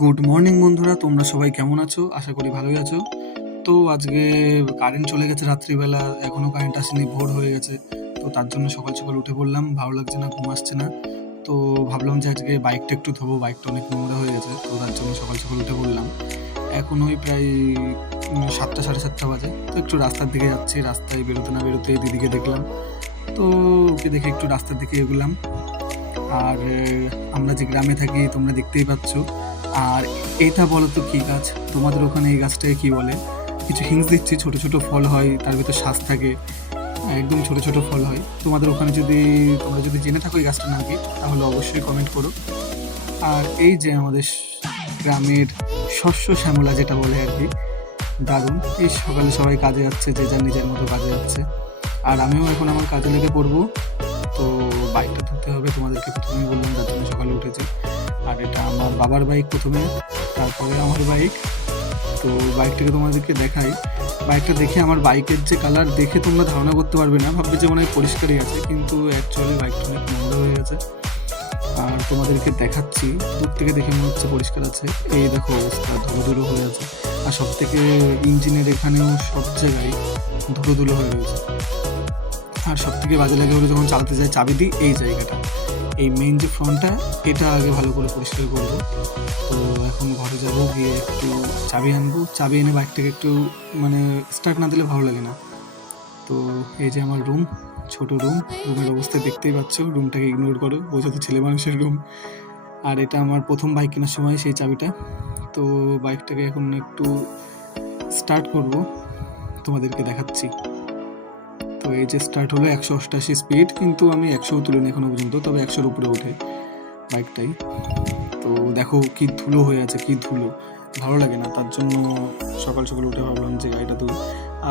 Good morning বন্ধুরা, তোমরা সবাই কেমন আছো? আশা করি ভালোই আছো। তো আজকে কারেন্ট চলে গেছে রাত্রিবেলা, এখনও কারেন্ট আসেনি, ভোর হয়ে গেছে। তো তার জন্য সকাল সকাল উঠে পড়লাম, ভালো লাগছে না, ঘুম আসছে না। তো ভাবলাম যে আজকে বাইকটা একটু ধোবো, বাইকটা অনেক নোংরা হয়ে গেছে। তো তার জন্য সকাল সকাল উঠে পড়লাম। এখন ওই প্রায় 7টা 7:30 বাজে। তো একটু রাস্তার দিকে যাচ্ছি, রাস্তায় বেরোতে না বেরোতে দিদিকে দেখলাম। তো ওকে দেখে একটু রাস্তার দিকে এগোলাম। আর আমরা যে গ্রামে থাকি তোমরা দেখতেই পাচ্ছ। আর এইটা বলো তো কী গাছ? তোমাদের ওখানে এই গাছটাকে কী বলে? কিছু হিংস দিচ্ছি, ছোট ছোট ফল হয়, তার ভিতর শ্বাস থাকে। একদম ছোট ছোট ফল হয়। তোমাদের ওখানে তোমরা যদি জেনে থাকো এই গাছটার নাম কি, তাহলে অবশ্যই কমেন্ট করো। আর এই যে আমাদের গ্রামের শস্য শ্যামলা যেটা বলে আর কি, দারুণ। এই সকালে সবাই কাজে যাচ্ছে, যে যার নিজের মতো কাজে যাচ্ছে। আর আমিও এখন আমার কাজে লেগে পড়বো। তো বাইকটা ধুতে হবে, তোমাদেরকে প্রথমেই বললাম, যার জন্য সকালে উঠেছি। আর এটা আমার বাবার বাইক প্রথমে, তারপরে আমার বাইক। তো বাইকটাকে তোমাদেরকে দেখাই। বাইকটা দেখে, আমার বাইকের যে কালার দেখে তোমরা ধারণা করতে পারবে না, ভাববে যে মনে হয় পরিষ্কারই আছে, কিন্তু অ্যাকচুয়ালি বাইকটা অনেক নোংরা হয়ে গেছে। আর তোমাদেরকে দেখাচ্ছি, দূর থেকে দেখে মনে হচ্ছে পরিষ্কার আছে। এই দেখো অবস্থা, ধুলো ধুলো হয়ে আছে। আর সব থেকে ইঞ্জিনের এখানেও সব জায়গায় ধুলো ধুলো হয়ে রয়েছে। আর সব থেকে বাজে লাগে হলো যখন চালাতে যাই চাবি দিই, এই জায়গাটা, এই মেইন যে ফ্রন্টটা, এটা আগে ভালো করে পরিষ্কার করবো। তো এখন ঘরে যাবো, গিয়ে একটু চাবি আনবো, চাবি এনে বাইকটাকে একটু মানে স্টার্ট না দিলে ভালো লাগে না। তো এই যে আমার রুম, ছোট রুম, রুমের অবস্থা দেখতেই পাচ্ছ। রুমটাকে ইগনোর করো, বোঝা তো ছেলে মানুষের রুম। আর এটা আমার প্রথম বাইক কেনার সময় সেই চাবিটা। তো বাইকটাকে এখন একটু স্টার্ট করব, তোমাদেরকে দেখাচ্ছি। তো এই যে স্টার্ট হলো, 188 স্পিড, কিন্তু আমি 100 তুলিনি এখনো পর্যন্ত, তবে 100-র উপরে ওঠে বাইকটাই। তো দেখো কি ধুলো হয়ে আছে, কি ধুলো, ভালো লাগে না। তার জন্য সকাল সকাল উঠে ভাবলাম যে গাড়িটা ধুই।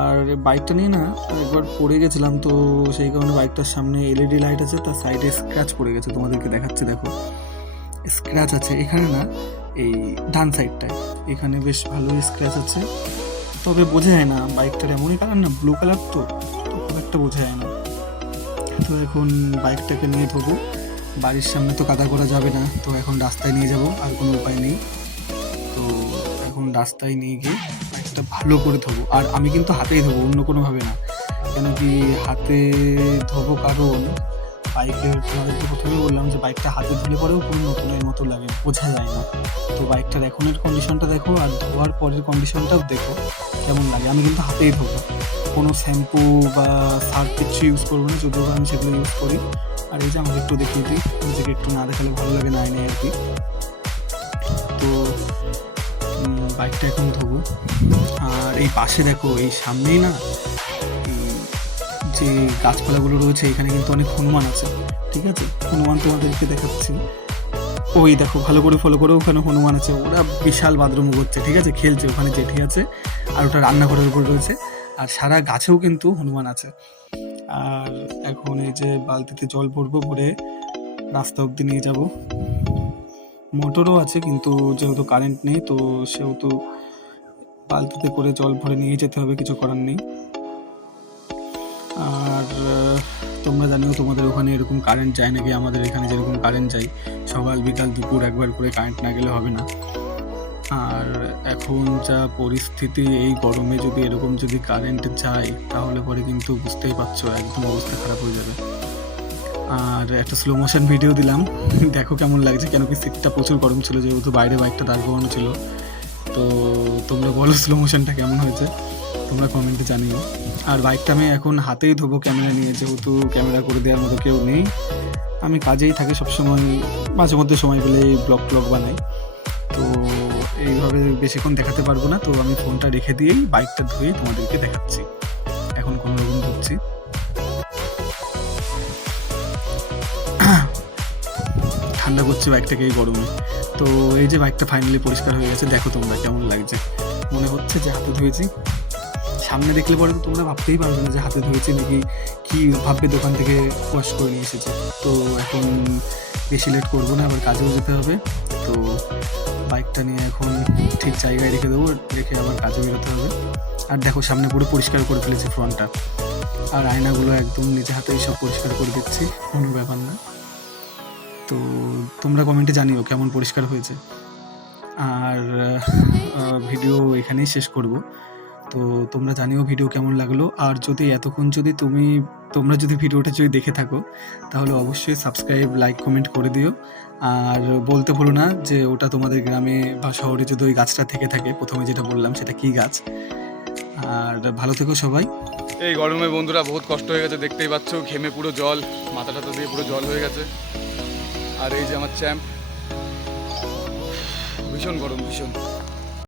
আর বাইকটা নিয়ে না একবার পড়ে গেছিলাম, তো সেই কারণে বাইকটার সামনে এলইডি লাইট আছে, তার সাইডে স্ক্র্যাচ পড়ে গেছে। তোমাদেরকে দেখাচ্ছি, দেখো স্ক্র্যাচ আছে এখানে না, এই ডান সাইডটায় এখানে বেশ ভালোই স্ক্র্যাচ আছে। তবে বোঝা যায় না, বাইকটার এমনই কালার না, ব্লু কালার, তো খুব একটা বোঝা যায় না। তো এখন বাইকটাকে নিয়ে ধোবো, বাড়ির সামনে তো কাদা করা যাবে না, তো এখন রাস্তায় নিয়ে যাব, আর কোনো উপায় নেই। তো এখন রাস্তায় নিয়ে গিয়ে বাইকটা ভালো করে ধোবো। আর আমি কিন্তু হাতেই ধোবো, অন্য কোনোভাবে না। কেন কি হাতে ধোবো? কারণ বাইকের, তোমাদেরকে প্রথমেই বললাম যে বাইকটা হাতে ধুলে পরেও কোনো নতুনের মতো লাগে, বোঝা যায় না। তো বাইকটার এখনের কন্ডিশনটা দেখো, আর ধোয়ার পরের কন্ডিশনটাও দেখো কেমন লাগে। আমি কিন্তু হাতেই ধোবো, কোনো শ্যাম্পু বা সার্ফ কিছু ইউজ করবো না, যদিও আমি সেগুলো ইউজ করি। আর এই যে আমাকে একটু দেখিয়ে দিই, নিজেকে একটু না দেখালে ভালো লাগে না আয়নায় আর কি। তো বাইকটা এখন ধোবো। আর এই পাশে দেখো, এই সামনেই না যে গাছপালাগুলো রয়েছে, এখানে কিন্তু অনেক হনুমান আছে, ঠিক আছে? হনুমান তোমাদেরকে দেখাচ্ছি। ওই দেখো, ভালো করে ফলো করে, ওখানে হনুমান আছে, ওরা বিশাল বাদরমুখ হচ্ছে, ঠিক আছে, খেলছে ওখানে, জেঠি আছে, আর ওটা রান্নাঘরের উপর রয়েছে। আর সারা গাছেও কিন্তু হনুমান আছে। আর এখন এই যে বালতিতে জল ভরবো, ভরে রাস্তা অব্দি নিয়ে যাব। মোটরও আছে, কিন্তু যেহেতু কারেন্ট নেই, তো সেহেতু বালতিতে করে জল ভরে নিয়ে যেতে হবে, কিছু করার নেই। আর তোমরা জানিও তোমাদের ওখানে এরকম কারেন্ট যায় নাকি? আমাদের এখানে যেরকম কারেন্ট যায়, সকাল বিকাল দুপুর একবার করে, কারেন্ট না গেলে হবে না। আর এখন যা পরিস্থিতি, এই গরমে যদি এরকম যদি কারেন্ট যায়, তাহলে পরে কিন্তু বুঝতেই পারছো, একদম অবস্থা খারাপ হয়ে যাবে। আর একটা স্লো মোশন ভিডিও দিলাম, দেখো কেমন লাগছে। কেন কি সিটটা প্রচুর গরম ছিল, যেহেতু বাইরে বাইকটা দাঁড় করানো ছিল। তো তোমরা বলো স্লো মোশনটা কেমন হয়েছে, তোমরা কমেন্টে জানিও। আর বাইকটা আমি এখন হাতেই ধোবো ক্যামেরা নিয়ে, যেহেতু ক্যামেরা করে দেওয়ার মতো কেউ নেই। আমি কাজেই থাকি সবসময়, মাঝে মধ্যে সময় পেলে ব্লগ বানাই। তো এইভাবে বেশিক্ষণ দেখাতে পারবো না, তো আমি ফোনটা রেখে দিয়েই বাইকটা ধুয়ে তোমাদেরকে দেখাচ্ছি। এখন কোনো রকম ধুচ্ছি। ঠান্ডা করছে বাইকটাকে এই গরমে। তো এই যে বাইকটা ফাইনালি পরিষ্কার হয়ে গেছে, দেখো তোমরা কেমন লাগছে। মনে হচ্ছে যে হাতে ধুয়েছি। সামনে দেখলে পরে তো তোমরা ভাবতেই পারবে না যে হাতে ধুয়েছি নাকি, কি ভাববে দোকান থেকে ওয়াশ করে নিয়ে এসেছে। তো এখন বেশি লেট করবো না, আবার কাজেও যেতে হবে। তো বাইকটা নিয়ে এখন ঠিক জায়গায় রেখে দেবো, রেখে আবার কাজে বেরোতে হবে। আর দেখো সামনে পুরো পরিষ্কার করে ফেলেছি ফ্রন্টটা, আর আয়নাগুলো একদম নিজে হাতেই সব পরিষ্কার করে দিচ্ছি, কোনো ব্যাপার না। তো তোমরা কমেন্টে জানিও কেমন পরিষ্কার হয়েছে। আর ভিডিও এখানেই শেষ করব। তো তোমরা জানিও ভিডিও কেমন লাগলো, আর যদি এতক্ষণ যদি তোমরা যদি ভিডিওটা যদি দেখে থাকো তাহলে অবশ্যই সাবস্ক্রাইব, লাইক, কমেন্ট করে দিও। আর বলতে ভুলো না যে ওটা তোমাদের গ্রামে বা শহরে যদি ওই গাছটা থেকে থাকে, প্রথমে যেটা বললাম সেটা কী গাছ। আর ভালো থেকো সবাই। এই গরমে বন্ধুরা বহুত কষ্ট হয়ে গেছে, দেখতেই পাচ্ছ, ঘেমে পুরো জল, মাথা টাথা দিয়ে পুরো জল হয়ে গেছে। আর এই যে আমার চ্যাম্প, ভীষণ গরম, ভীষণ।